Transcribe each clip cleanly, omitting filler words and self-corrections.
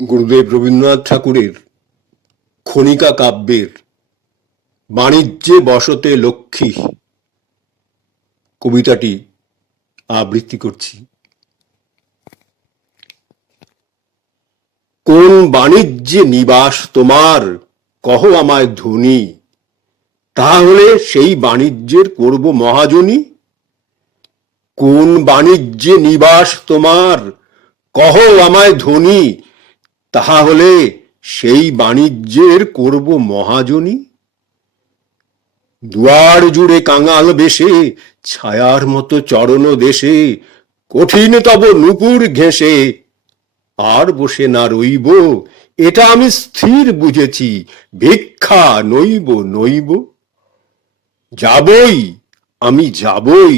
গুরুদেব রবীন্দ্রনাথ ঠাকুরের খনিকা কাব্যের বাণিজ্যে বসতে লক্ষ্মী কবিতাটি আবৃত্তি করছি। কোন বাণিজ্যে নিবাস তোমার, কহ আমায় ধনী, তাহলে সেই বাণিজ্যের করব মহাজনী। কোন বাণিজ্যে নিবাস তোমার, কহ আমায় ধনী, তাহা হলে সেই বাণিজ্যের করব মহাজনী। দুয়ার জুড়ে কাঙাল বেশে, ছায়ার মতো চরণ দেশে, কঠিন তব নুপুর ঘেঁষে আর বসে না রইব, এটা আমি স্থির বুঝেছি, ভিক্ষা নইব নইব। যাবই, আমি যাবই,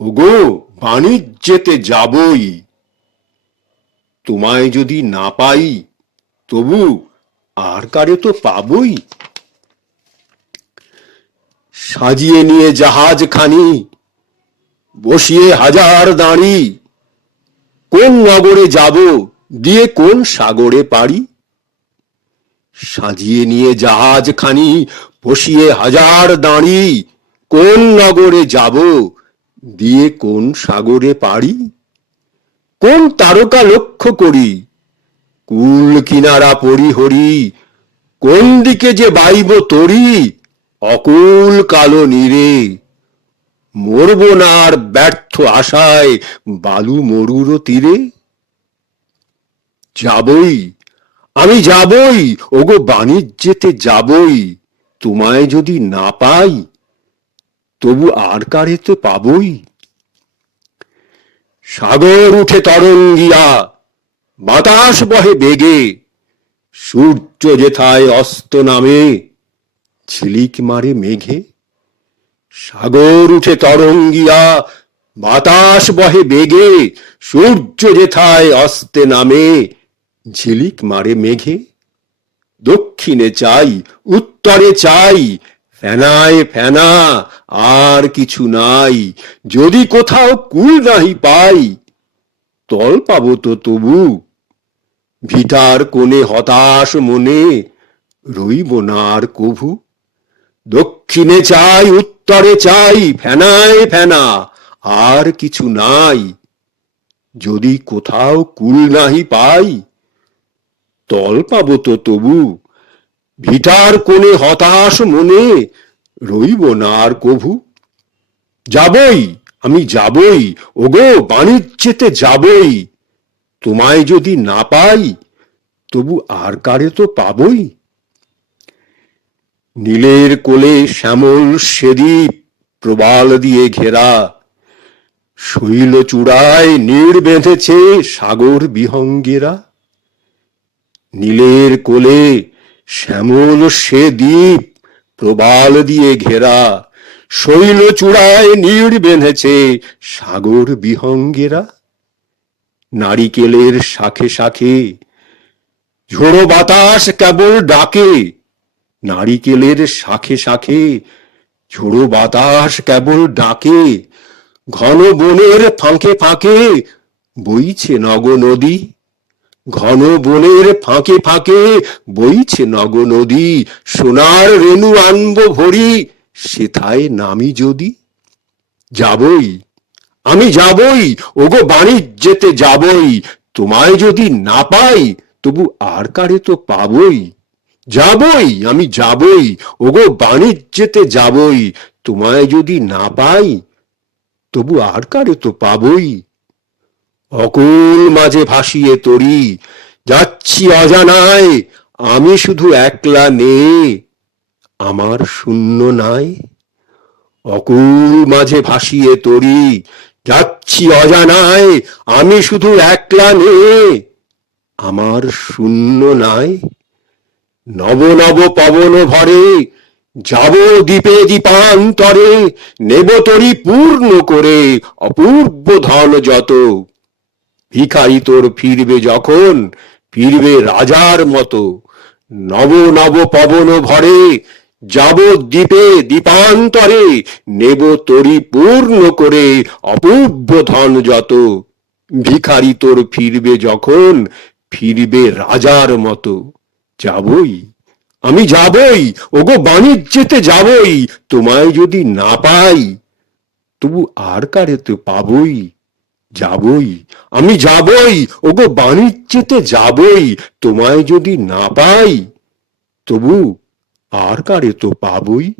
ওগো বাণিজ্যেতে যাবই। তোমায় যদি না পাই, তবু আর কারে তো পাবই। সাজিয়ে নিয়ে জাহাজ খানি, বসিয়ে হাজার দাঁড়ি, কোন নগরে যাব, দিয়ে কোন সাগরে পাড়ি। সাজিয়ে নিয়ে জাহাজ খানি, বসিয়ে হাজার দাঁড়ি, কোন নগরে যাব, দিয়ে কোন সাগরে পাড়ি। কোন তারকা লক্ষ্য করি, কুল কিনারা পরিহরি, কোন দিকে যে বাইব তরি, অকুল কালো নীরে। মরব না আর ব্যর্থ আশায় বালু মরুর তীরে। যাবই, আমি যাবই, ওগো বাণিজ্যেতে যাবই। তোমায় যদি না পাই, তবু আর কারে তো পাবই। সাগর উঠে তরঙ্গিয়া, বাতাস বহে বেগে, সূর্য যেথায় অস্ত নামে, ঝিলিক মারে মেঘে। সাগর উঠে তরঙ্গিয়া, বাতাস বহে বেগে, সূর্য যেথায় অস্তে নামে, ঝিলিক মারে মেঘে। দক্ষিণে চাই, উত্তরে চাই, ফেনায় ফেনা, আর কিছু নাই। যদি কোথাও কুল নাহি পাই, তল পাবো তো তবু। ভিটার কোণে হতাশ মনে, রইব না আর কভু। দক্ষিণে চাই, উত্তরে চাই, ফেনায় ফেনা, আর কিছু নাই। যদি কোথাও কুল নাহি পাই, তল পাবো তো তবু। ভিটার কোণে হতাশ মনে, রইব না আর কভু। যাবই, আমি যাবই, ওগো বাণিজ্যেতে যাবই। তোমায় যদি না পাই, তবু আর কারে তো পাবই। নীলের কোলে শ্যামল সেদ্বীপ, প্রবাল দিয়ে ঘেরা, শৈল চূড়ায় নীড় বেঁধেছে সাগর বিহঙ্গেরা। নীলের কোলে শ্যামল সে দ্বীপ, প্রবাল দিয়ে ঘেরা, শৈল চূড়ায় নীড় বেঁধেছে সাগর বিহঙ্গেরা। নারিকেলের শাখে শাখে ঝোড়ো বাতাস কেবল ডাকে, নারিকেলের শাখে শাখে ঝোড়ো বাতাস কেবল ডাকে। ঘন বনের ফাঁকে ফাঁকে বইছে নগ নদী, ঘন বনের ফাঁকে ফাঁকে বইছে নগ নদী। সোনার রেণু আনবো ভরি, সেথায় নামি যদি। যাবই, আমি যাবই, ওগো বাণিজ্যেতে যাবই। তোমায় যদি না পাই, তবু আর কারে তো পাবই। যাবই, আমি যাবই, ওগো বাণিজ্যেতে যাবই। তোমায় যদি না পাই, তবু আর কারে তো পাবই। অকুল মাঝে ভাসিয়ে তরি, যাচ্ছি অজানায়, আমি শুধু একলা নে, আমার শূন্য নাই। অকুল মাঝে ভাসিয়ে তরি, যাচ্ছি অজানায়, আমি শুধু একলা নে, আমার শূন্য নাই। নব নব পবন ভরে, যাব দ্বীপে দ্বীপান্তরে, নেব তরি পূর্ণ করে অপূর্ব ধন যত। ভিখারি তোর ফিরবে যখন, ফিরবে রাজার মতো। নব নব পবন ভরে, যাব দ্বীপে দ্বীপান্তরে, নেব তরি পূর্ণ করে অপূর্ব ধন যত। ভিখারি তোর ফিরবে যখন, ফিরবে রাজার মতো। যাবই, আমি যাবই, ওগো বাণিজ্যেতে যাবই, তোমায় যদি না পাই তবু আর কারে তো পাবই। যাবই, আমি যাবই, ওগো বাণিজ্যেতে যাবই, তোমায় যদি না পাই তবু আর কারে তো পাবই।